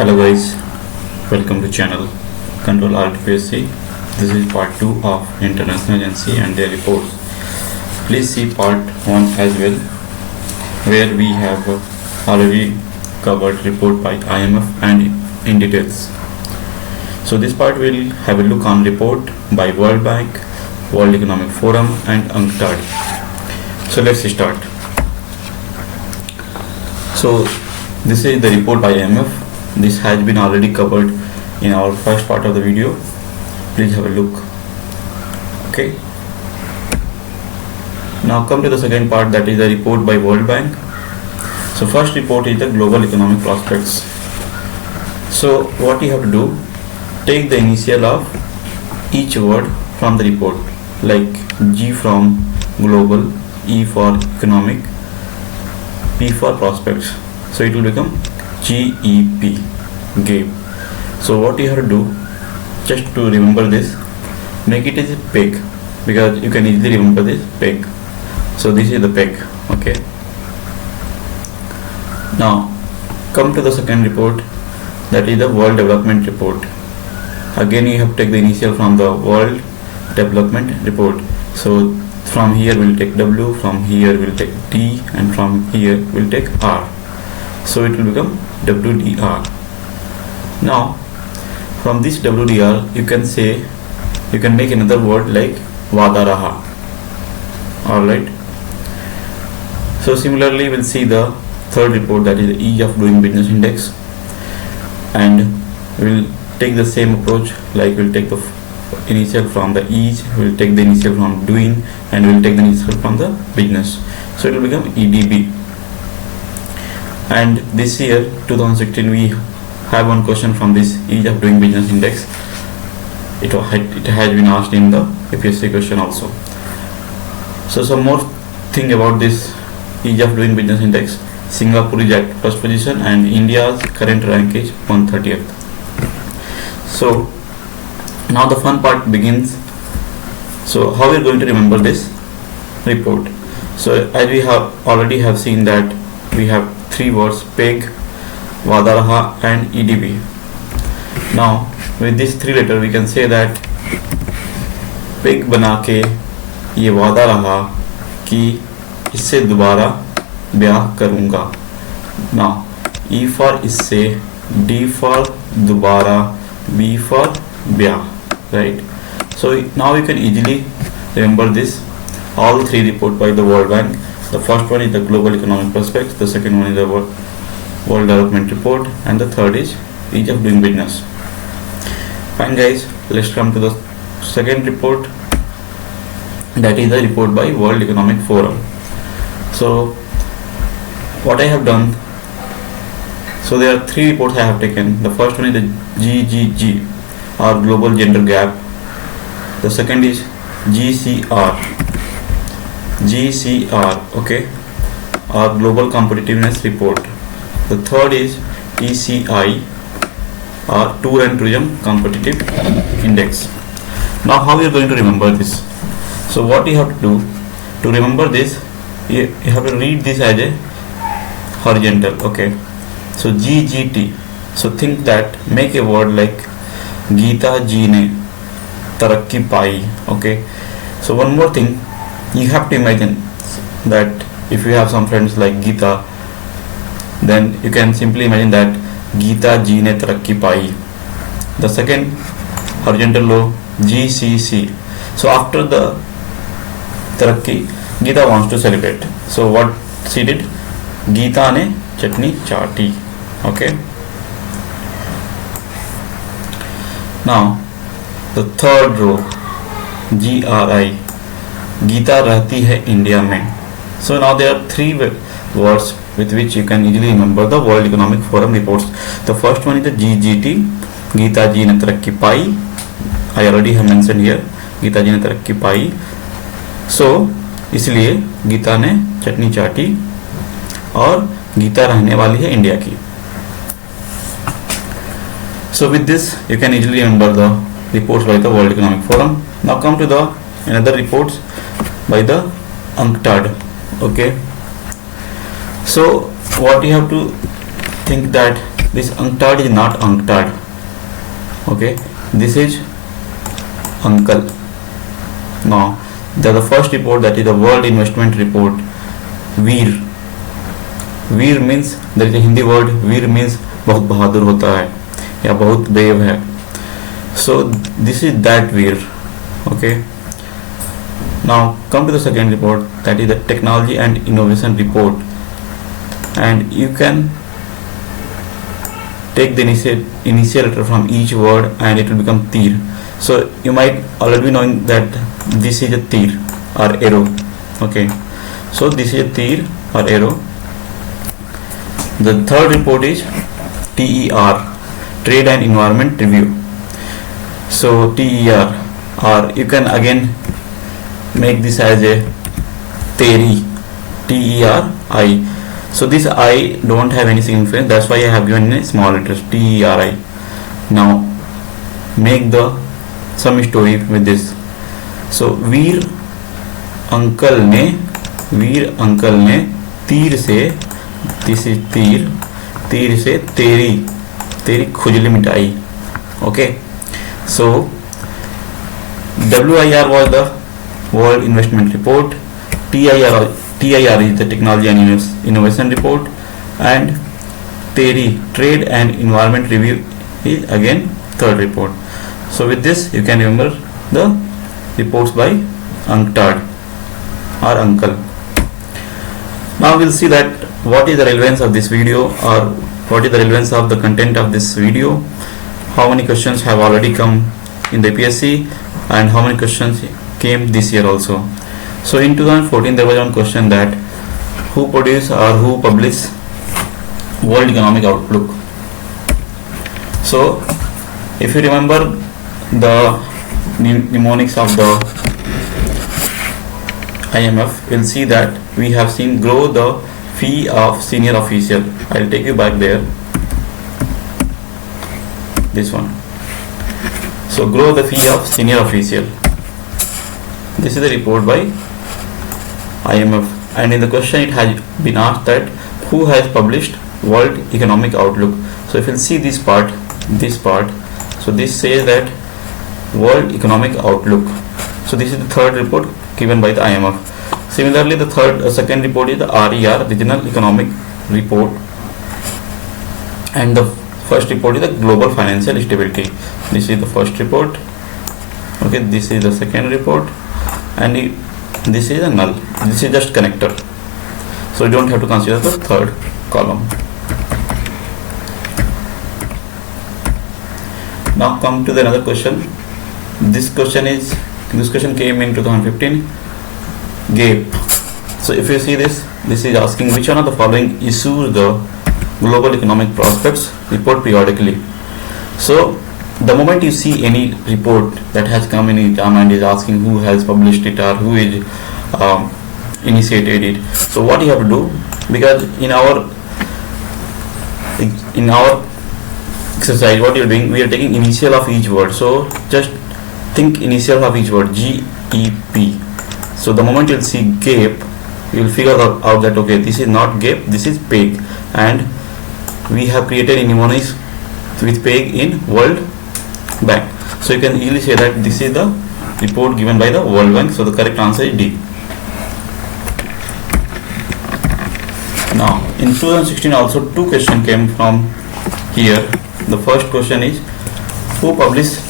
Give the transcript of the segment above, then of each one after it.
Hello guys, welcome to channel ctrl+alt+UPSC. This is part 2 of International Agency and their reports. Please see part 1 as well, where we have already covered report by IMF and in details. So this part will have a look on report by World Bank, World Economic Forum and UNCTAD. So let's start. So this is the report by IMF. This has been already covered in our first part of the video. Please have a look. Okay. Now come to the second part, that is the report by World Bank. So first report is the global economic prospects. So what you have to do, take the initial of each word from the report, like G from global, E for economic, P for prospects. So it will become GEP, GAPE. So what you have to do, just to remember this, make it as a peg, because you can easily remember this peg. So this is the peg. Okay. Now come to the second report, that is the World Development Report. Again you have to take the initial from the World Development Report. So from here we'll take W, from here we'll take D, and from here we'll take R. So it will become WDR. Now from this WDR you can make another word like Vada Raha. Alright. So similarly we'll see the third report, that is the Ease of Doing Business Index, and we'll take the same approach, like we'll take the initial from the ease, we'll take the initial from doing, and we'll take the initial from the business. So it will become EDB. And this year 2016 we have one question from this Ease of Doing Business Index. It has been asked in the UPSC question also. So some more thing about this Ease of Doing Business Index. Singapore is at first position and India's current rank is 130th. So now the fun part begins. So how we are going to remember this report? So as we already have seen that we have three words, PEG, Vada Raha and EDB. Now with these three letters we can say that PEG बना के ये वादा रहा कि इससे दोबारा ब्याह करूँगा. Now E for इससे, D for दोबारा, B for ब्याह, right? So now you can easily remember this all three reports by the World Bank. The first one is the Global Economic Prospects, the second one is the World Development Report, and the third is Ease of Doing Business. Fine guys, let's come to the second report, that is the report by World Economic Forum. So what I have done, so there are three reports I have taken. The first one is the GGG, or Global Gender Gap. The second is GCR, okay, or Global Competitiveness Report. The third is TCI, or Tour and Tourism Competitive Index. Now how we are going to remember this? So what you have to do to remember this, you have to read this as a horizontal. Okay, so GGT. So think that, make a word like Geeta ji ne tarakki pai. Okay, so one more thing, you have to imagine that if you have some friends like Geeta, then you can simply imagine that Geeta ji ne tarakki pai. The second horizontal row, GCC. So after the tarakki, Geeta wants to celebrate. So what she did? Geeta ne chutney chaati. Okay. Now the third row, GRI, Geeta रहती है India में. So now there are three words with which you can easily remember the World Economic Forum reports. The first one is the GGT, Geeta ji ne tarakki pai. I already have mentioned here, Geeta ji ne tarakki pai. So इसलिए गीता ने चटनी चाटी और गीता रहने वाली है India की. So with this you can easily remember the reports by the World Economic Forum. Now come to the another reports by the UNCTAD. Okay, so what you have to think that This UNCTAD is not UNCTAD. Okay, this is uncle. Now the first report, that is the World Investment Report, Veer. Veer means, there is a Hindi word, Veer means बहुत बहादुर होता है या बहुत brave है. So this is that Veer. Okay. Now come to the second report, that is the Technology and Innovation Report, and you can take the initial letter from each word and it will become tir. So you might already be knowing that this is a tir or arrow. Okay, so this is a tir or arrow. The third report is TER, Trade and Environment Review. So TER, or you can again make this as a TERI, TERI. So this I don't have any significance, that's why I have given a small letters, TERI. Now make the some story with this. So Veer uncle ने तीर से, this is तीर से तेरी खुजली मिटाई. Okay, so WIR was the World Investment Report, TIR is the Technology and Innovation Report, and TERI, Trade and Environment Review, is again third report. So with this you can remember the reports by UNCTAD or uncle. Now we'll see that what is the relevance of this video, or what is the relevance of the content of this video, how many questions have already come in the UPSC, and how many questions came this year also. So in 2014 there was one question that who produced or who published World Economic Outlook. So if you remember the mnemonics of the IMF, you'll see that we have seen grow the fee of senior official. I'll take you back there, this one. So grow the fee of senior official. This is the report by IMF, and in the question it has been asked that who has published World Economic Outlook. So if you'll see this part, so this says that World Economic Outlook. So this is the third report given by the IMF. Similarly, the second report is the RER, Regional Economic Report, and the first report is the Global Financial Stability. This is the first report. Okay, this is the second report, and this is a null. This is just connector, so you don't have to consider the third column. Now come to the another question. This question came in 2015. GAPE. So if you see this is asking which one of the following issues the global economic prospects report periodically. So the moment you see any report that has come in exam and is asking who has published it or who is initiated it, so what you have to do, because in our exercise what you're doing, we are taking initial of each word. So just think initial of each word, GEP. So the moment you'll see GAPE, you'll figure out that okay, this is not GAPE, this is PEG, and we have created mnemonics with PEG in World Bank. So you can easily say that this is the report given by the World Bank. So the correct answer is D. Now in 2016 also two questions came from here. The first question is who published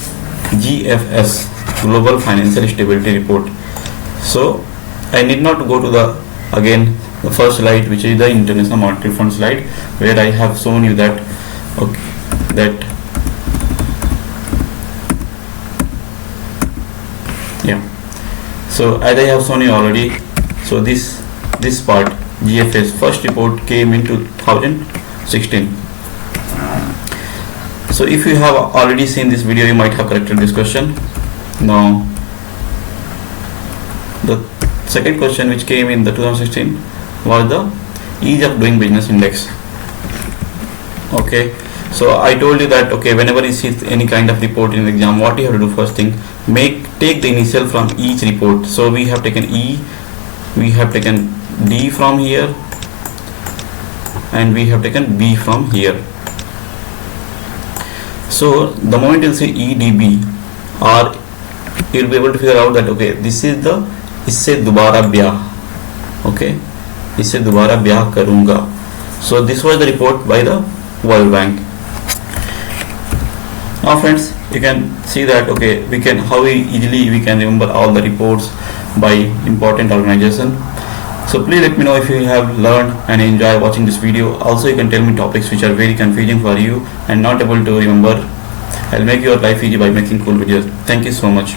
GFS, Global Financial Stability Report. So I need not go to the first slide, which is the International Monetary Fund slide, where I have shown you that so as I have shown you already, so this part GFS first report came in 2016. So if you have already seen this video, you might have corrected this question. Now the second question which came in the 2016 was the ease of doing business index. Okay, so I told you that okay, whenever you see any kind of report in the exam, what you have to do first thing, take the initial from each report. So we have taken E, we have taken D from here, and we have taken B from here. So the moment you'll say EDB, or you'll be able to figure out that okay, this is the इससे दोबारा ब्याह, okay, इससे दोबारा ब्याह करूँगा. So this was the report by the World Bank. Now friends, you can see that okay, we can easily we can remember all the reports by important organization. So please let me know if you have learned and enjoy watching this video. Also you can tell me topics which are very confusing for you and not able to remember. I'll make your life easy by making cool videos. Thank you so much.